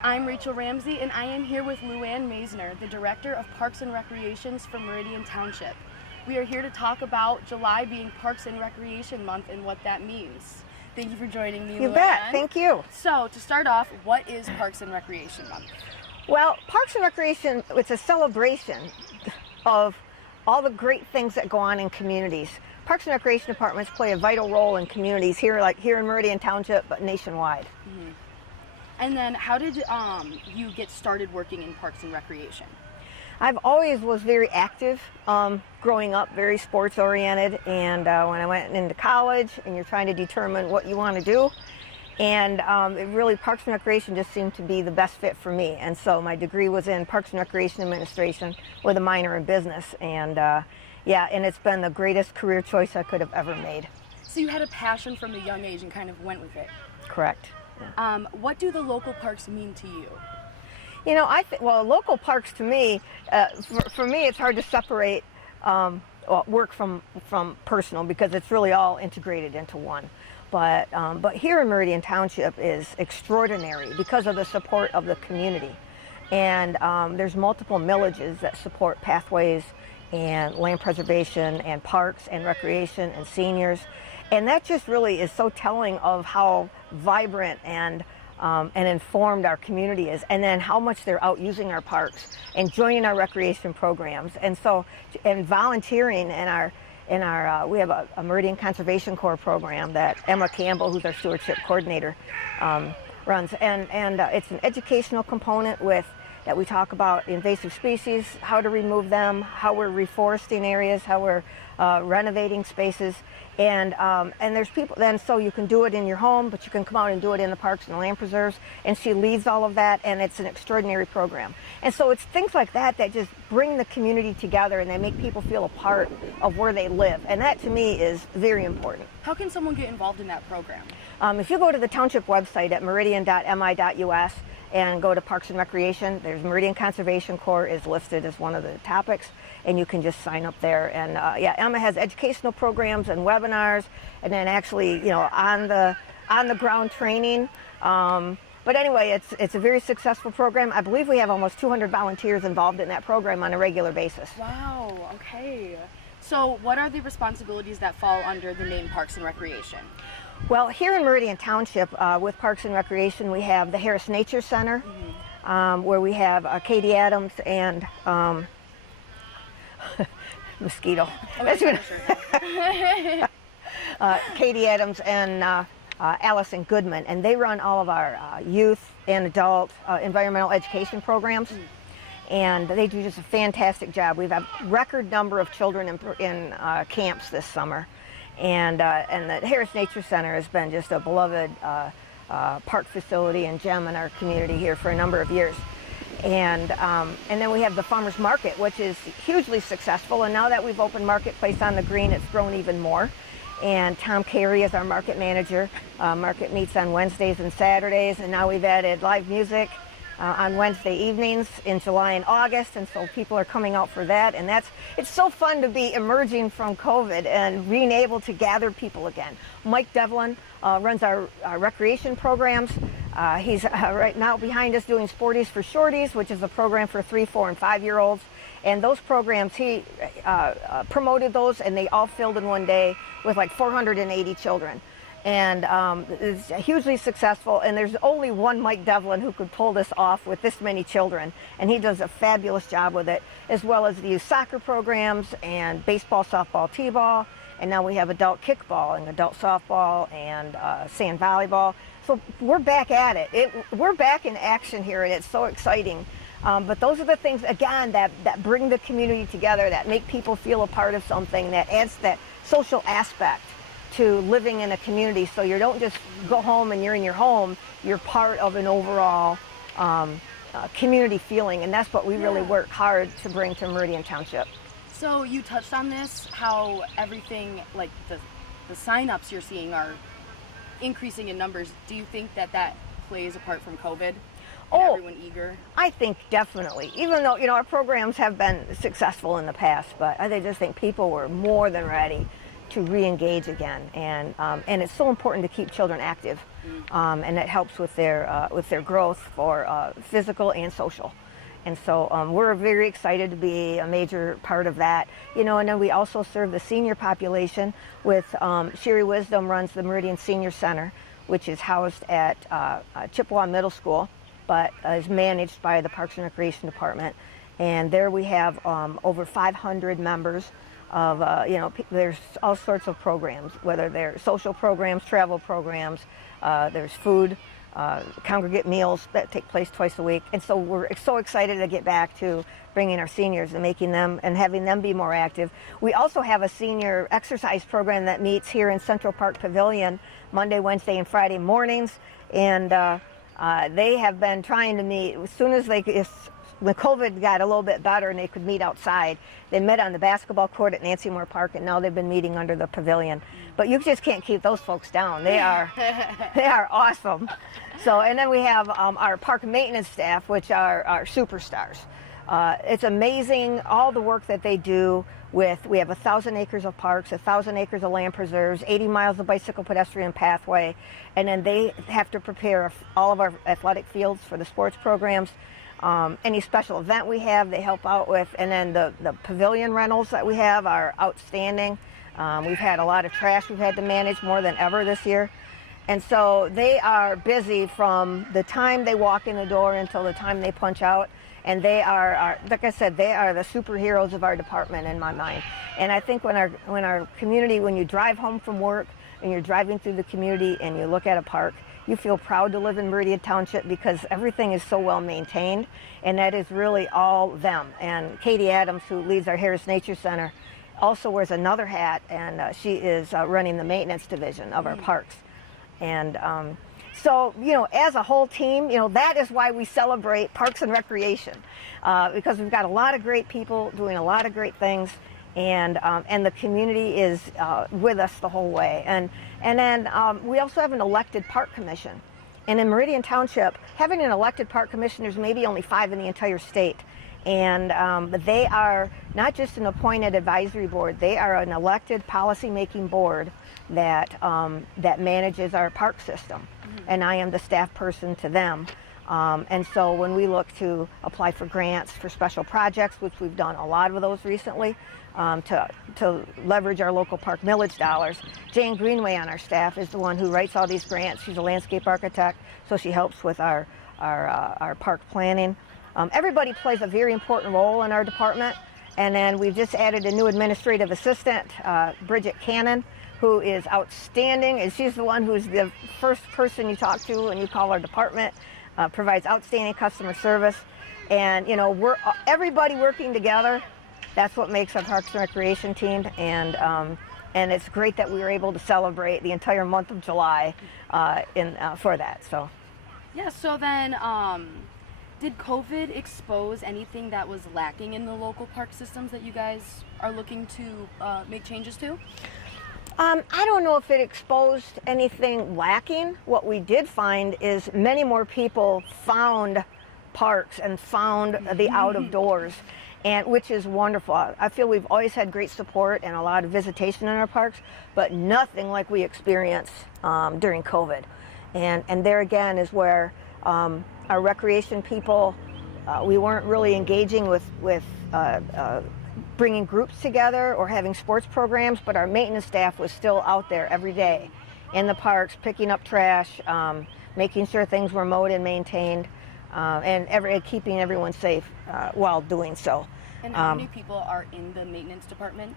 I'm Rachel Ramsey, and I am here with LuAnn Maisner, the Director of Parks and Recreations for Meridian Township. We are here to talk about July being Parks and Recreation Month and what that means. Thank you for joining me, You LuAnn. bet. Thank you. So, to start off, what is Parks and Recreation Month? Well, Parks and Recreation, it's a celebration of all the great things that go on in communities. Parks and Recreation departments play a vital role in communities here, like here in Meridian Township, but nationwide. Mm-hmm. And then, how did you get started working in Parks and Recreation? I've always was very active growing up, very sports oriented, and when I went into college and you're trying to determine what you want to do, and it really, Parks and Recreation just seemed to be the best fit for me. And so my degree was in Parks and Recreation Administration with a minor in business, and yeah, and it's been the greatest career choice I could have ever made. So you had a passion from a young age and kind of went with it. Correct. Yeah. What do the local parks mean to you? You know, well, local parks to me, for me, it's hard to separate work from personal because it's really all integrated into one. But here in Meridian Township is extraordinary because of the support of the community. And there's multiple millages that support pathways and land preservation and parks and recreation and seniors. And that just really is so telling of how vibrant and informed our community is, and then how much they're out using our parks and joining our recreation programs, and so volunteering in our we have a Meridian Conservation Corps program that Emma Campbell, who's our stewardship coordinator, runs, and it's an educational component that we talk about invasive species, how to remove them, how we're reforesting areas, how we're renovating spaces, and there's people then, so you can do it in your home, but you can come out and do it in the parks and land preserves, and she leads all of that, and it's an extraordinary program. And so it's things like that that just bring the community together, and they make people feel a part of where they live, and that to me is very important. How can someone get involved in that program? If you go to the Township website at meridian.mi.us and go to Parks and Recreation, there's Meridian Conservation Corps is listed as one of the topics, and you can just sign up there. And yeah, Emma has educational programs and webinars, and then actually, you know, on the ground training. But anyway, it's a very successful program. I believe we have almost 200 volunteers involved in that program on a regular basis. Wow. Okay. So, what are the responsibilities that fall under the name Parks and Recreation? Well, here in Meridian Township, with Parks and Recreation, we have the Harris Nature Center, where we have Katie Adams and mosquito. Katie Adams and Allison Goodman, and they run all of our youth and adult environmental education programs. And they do just a fantastic job. We've had a record number of children in camps this summer. And the Harris Nature Center has been just a beloved park facility and gem in our community here for a number of years. And then we have the Farmers Market, which is hugely successful. And now that we've opened Marketplace on the Green, it's grown even more. And Tom Carey is our market manager. Market meets on Wednesdays and Saturdays, and now we've added live music on Wednesday evenings in July and August, and so people are coming out for that, and it's so fun to be emerging from COVID and being able to gather people again. Mike Devlin runs our recreation programs. He's right now behind us doing Sporties for Shorties, which is a program for 3, 4, and 5-year-olds. And those programs, he promoted those, and they all filled in one day with like 480 children. And it's hugely successful, and there's only one Mike Devlin who could pull this off with this many children, and he does a fabulous job with it, as well as the youth soccer programs and baseball, softball, t-ball, and now we have adult kickball and adult softball and sand volleyball. So we're back at it. We're back in action here, and it's so exciting. But those are the things, again, that bring the community together, that make people feel a part of something, that adds that social aspect to living in a community, so you don't just go home and you're in your home, you're part of an overall community feeling, and that's what we really work hard to bring to Meridian Township. So you touched on this, how everything, like the sign-ups you're seeing are increasing in numbers. Do you think that plays apart from COVID? Everyone eager? I think definitely. Even though, you know, our programs have been successful in the past, but I just think people were more than ready to re-engage again. And it's so important to keep children active, and it helps with their growth for physical and social. And so we're very excited to be a major part of that. You know, and then we also serve the senior population with Sherry Wisdom runs the Meridian Senior Center, which is housed at Chippewa Middle School, but is managed by the Parks and Recreation Department. And there we have over 500 members of, you know, there's all sorts of programs, whether they're social programs, travel programs, there's food, congregate meals that take place twice a week. And so we're so excited to get back to bringing our seniors and making them and having them be more active. We also have a senior exercise program that meets here in Central Park Pavilion Monday, Wednesday, and Friday mornings. And they have been trying to meet as soon as when COVID got a little bit better and they could meet outside. They met on the basketball court at Nancy Moore Park, and now they've been meeting under the pavilion. But you just can't keep those folks down. They are awesome. So, and then we have our park maintenance staff, which are our superstars. It's amazing all the work that they do with, we have 1,000 acres of parks, 1,000 acres of land preserves, 80 miles of bicycle pedestrian pathway, and then they have to prepare all of our athletic fields for the sports programs. Any special event we have, they help out with, and then the pavilion rentals that we have are outstanding. We've had a lot of trash we've had to manage more than ever this year. And so they are busy from the time they walk in the door until the time they punch out. And they are, like I said, they are the superheroes of our department in my mind. And I think when our community, when you drive home from work and you're driving through the community and you look at a park, you feel proud to live in Meridian Township because everything is so well maintained, and that is really all them. And Katie Adams, who leads our Harris Nature Center, also wears another hat, and she is running the maintenance division of our parks. And so, you know, as a whole team, you know, that is why we celebrate Parks and Recreation, because we've got a lot of great people doing a lot of great things, and the community is with us the whole way. And then we also have an elected park commission. And in Meridian Township, having an elected park commission, there's maybe only 5 in the entire state. And but they are not just an appointed advisory board, they are an elected policy-making board that manages our park system. And I am the staff person to them. And so when we look to apply for grants for special projects, which we've done a lot of those recently, to leverage our local park millage dollars, Jane Greenway on our staff is the one who writes all these grants. She's a landscape architect, so she helps with our park planning. Everybody plays a very important role in our department. And then we've just added a new administrative assistant, Bridget Cannon, who is outstanding. And she's the one who's the first person you talk to when you call our department, provides outstanding customer service. And, you know, we're everybody working together. That's what makes our Parks and Recreation team. And it's great that we were able to celebrate the entire month of July for that. So, yeah, so then did COVID expose anything that was lacking in the local park systems that you guys are looking to make changes to? I don't know if it exposed anything lacking. What we did find is many more people found parks and found the out of doors, and which is wonderful. I feel we've always had great support and a lot of visitation in our parks, but nothing like we experienced during COVID. And there again is where our recreation people, we weren't really engaging with bringing groups together or having sports programs, but our maintenance staff was still out there every day in the parks, picking up trash, making sure things were mowed and maintained, and keeping everyone safe while doing so. And how many people are in the maintenance department?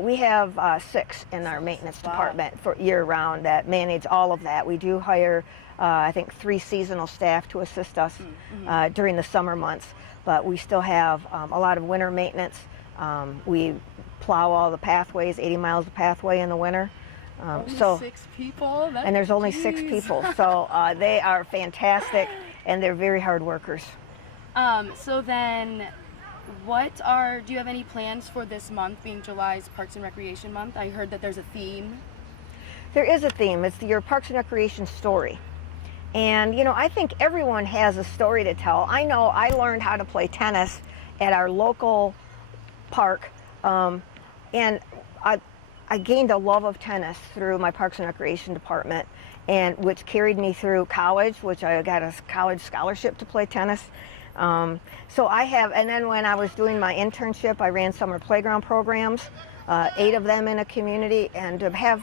We have 6 in our maintenance department for year-round that manage all of that. We do hire, I think, 3 seasonal staff to assist us during the summer months, but we still have a lot of winter maintenance. We plow all the pathways, 80 miles of pathway in the winter. Only 6 people? And there's only 6 people, so they are fantastic, and they're very hard workers. So then, do you have any plans for this month being July's Parks and Recreation Month? I heard that there's a theme. There is a theme. It's your Parks and Recreation story. And, you know, I think everyone has a story to tell. I know I learned how to play tennis at our local park, and I gained a love of tennis through my Parks and Recreation department, and which carried me through college, which I got a college scholarship to play tennis. So I have, and then when I was doing my internship, I ran summer playground programs, 8 of them in a community, and to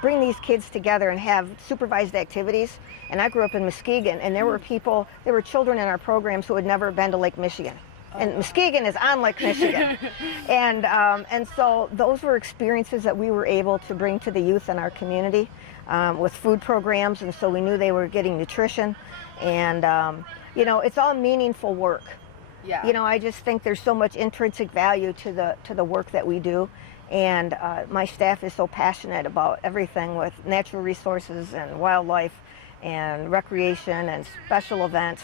bring these kids together and have supervised activities. And I grew up in Muskegon, and there were children in our programs who had never been to Lake Michigan. And Muskegon is on Lake Michigan. And so those were experiences that we were able to bring to the youth in our community with food programs, and so we knew they were getting nutrition. And, you know, it's all meaningful work. Yeah. You know, I just think there's so much intrinsic value to the work that we do. And my staff is so passionate about everything with natural resources and wildlife and recreation and special events.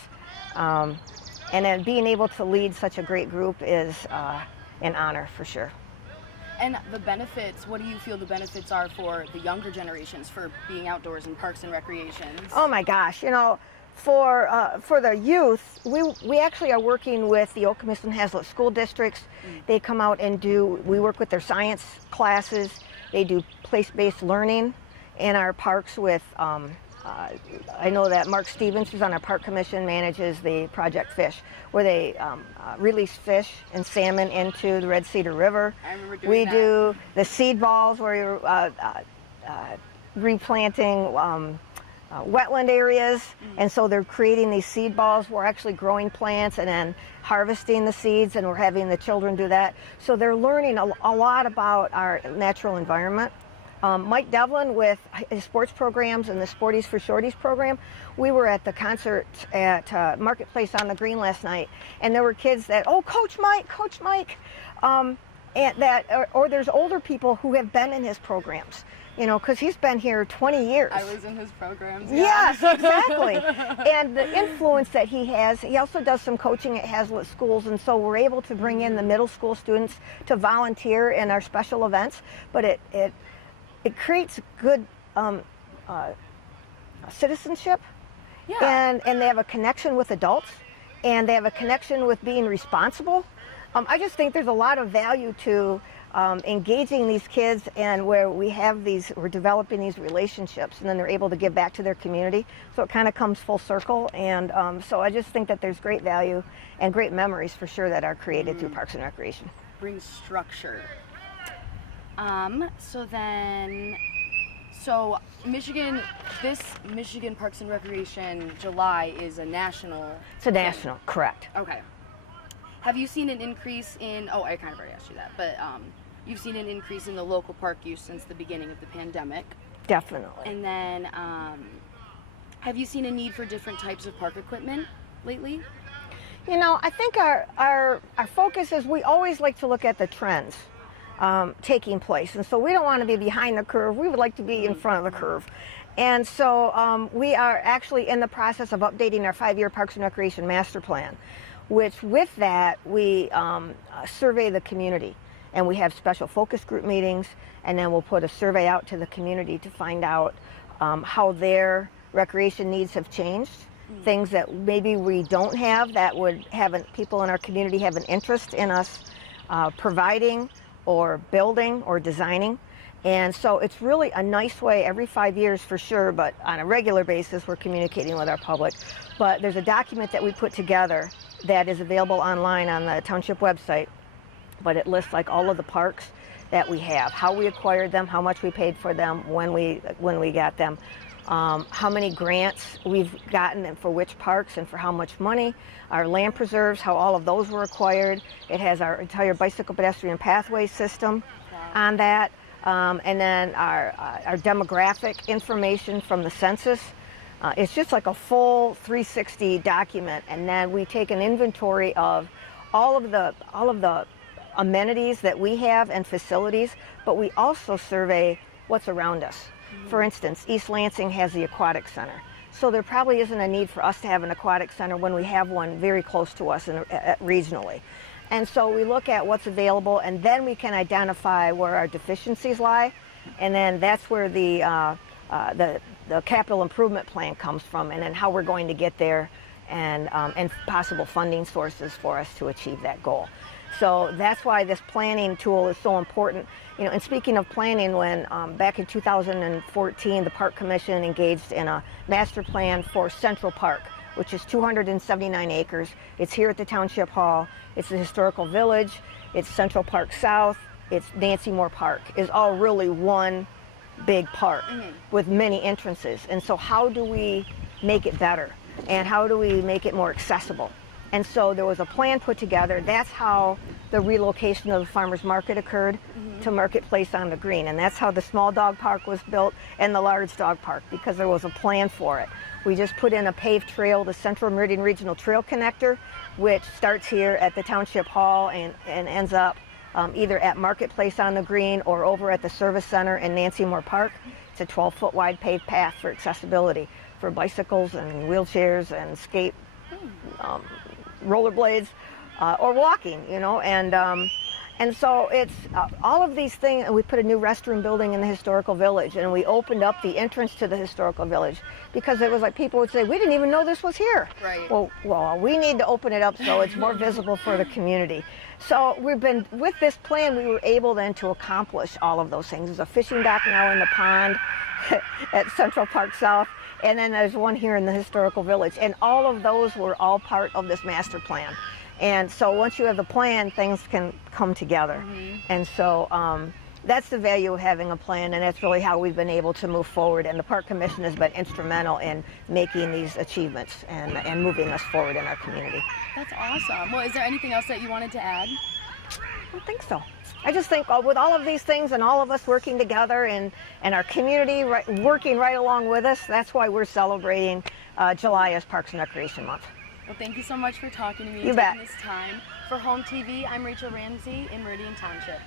And then being able to lead such a great group is an honor for sure. And the benefits, what do you feel the benefits are for the younger generations for being outdoors in parks and recreations? Oh my gosh, you know, for the youth, we actually are working with the Okemos and Hazlet school districts. They come out and we work with their science classes. They do place-based learning in our parks with, I know that Mark Stevens, who's on our park commission, manages the Project Fish, where they release fish and salmon into the Red Cedar River. I remember doing We that. do the seed balls, where you're replanting wetland areas, and so they're creating these seed balls. We're actually growing plants and then harvesting the seeds, and we're having the children do that. So they're learning a lot about our natural environment. Mike Devlin with his sports programs and the Sporties for Shorties program, we were at the concert at Marketplace on the Green last night, and there were kids that, oh, Coach Mike, and or there's older people who have been in his programs, you know, because he's been here 20 years. I was in his programs. Yes, exactly. And the influence that he has, he also does some coaching at Hazlet schools, and so we're able to bring in the middle school students to volunteer in our special events, but it creates good citizenship, Yeah. and they have a connection with adults, and they have a connection with being responsible. I just think there's a lot of value to engaging these kids, and where we're developing these relationships, and then they're able to give back to their community. So it kind of comes full circle, and so I just think that there's great value and great memories for sure that are created through Parks and Recreation. Brings structure. So Michigan, this Michigan Parks and Recreation July is a national. It's a national, correct. Okay. Have you seen an increase in, I kind of already asked you that, but you've seen an increase in the local park use since the beginning of the pandemic. Definitely. And then, have you seen a need for different types of park equipment lately? You know, I think our focus is we always like to look at the trends taking place. And so we don't want to be behind the curve. We would like to be in front of the curve. And so we are actually in the process of updating our 5-year Parks and Recreation Master Plan, which with that we survey the community. And we have special focus group meetings, and then we'll put a survey out to the community to find out how their recreation needs have changed. Things that maybe we don't have that would have people in our community have an interest in us providing or building or designing. And so it's really a nice way every 5 years for sure, but on a regular basis we're communicating with our public. But there's a document that we put together that is available online on the Township website, but it lists like all of the parks that we have, how we acquired them, how much we paid for them, when we got them, how many grants we've gotten and for which parks and for how much money, our land preserves, how all of those were acquired. It has our entire bicycle pedestrian pathway system on that, and then our demographic information from the census. It's just like a full 360 document, and then we take an inventory of all of the amenities that we have and facilities, but we also survey what's around us. For instance, East Lansing has the aquatic center, so there probably isn't a need for us to have an aquatic center when we have one very close to us regionally. And so we look at what's available, and then we can identify where our deficiencies lie, and then that's where the capital improvement plan comes from, and then how we're going to get there, and possible funding sources for us to achieve that goal. So that's why this planning tool is so important. You know, and speaking of planning, when back in 2014, the Park Commission engaged in a master plan for Central Park, which is 279 acres. It's here at the Township Hall. It's the historical village. It's Central Park South. It's Nancy Moore Park. Is all really one big park with many entrances. And so how do we make it better? And how do we make it more accessible? And so there was a plan put together. That's how the relocation of the farmers market occurred to Marketplace on the Green. And that's how the small dog park was built and the large dog park, because there was a plan for it. We just put in a paved trail, the Central Meridian Regional Trail Connector, which starts here at the Township Hall and ends up either at Marketplace on the Green or over at the Service Center in Nancy Moore Park. It's a 12-foot wide paved path for accessibility for bicycles and wheelchairs and skate, rollerblades, or walking, you know. And so it's all of these things. We put a new restroom building in the historical village, and we opened up the entrance to the historical village, because it was like people would say, we didn't even know this was here. Right. Well, we need to open it up so it's more visible for the community. So with this plan, we were able then to accomplish all of those things. There's a fishing dock now in the pond at Central Park South, and then there's one here in the historical village. And all of those were all part of this master plan. And so once you have the plan, things can come together. And so that's the value of having a plan, and that's really how we've been able to move forward. And the Park Commission has been instrumental in making these achievements and moving us forward in our community. That's awesome. Well, is there anything else that you wanted to add? I don't think so. I just think with all of these things and all of us working together and our community working right along with us, that's why we're celebrating July as Parks and Recreation Month. Well, thank you so much for talking to me You and bet. taking this time. For HOMTV, I'm Rachel Ramsey in Meridian Township.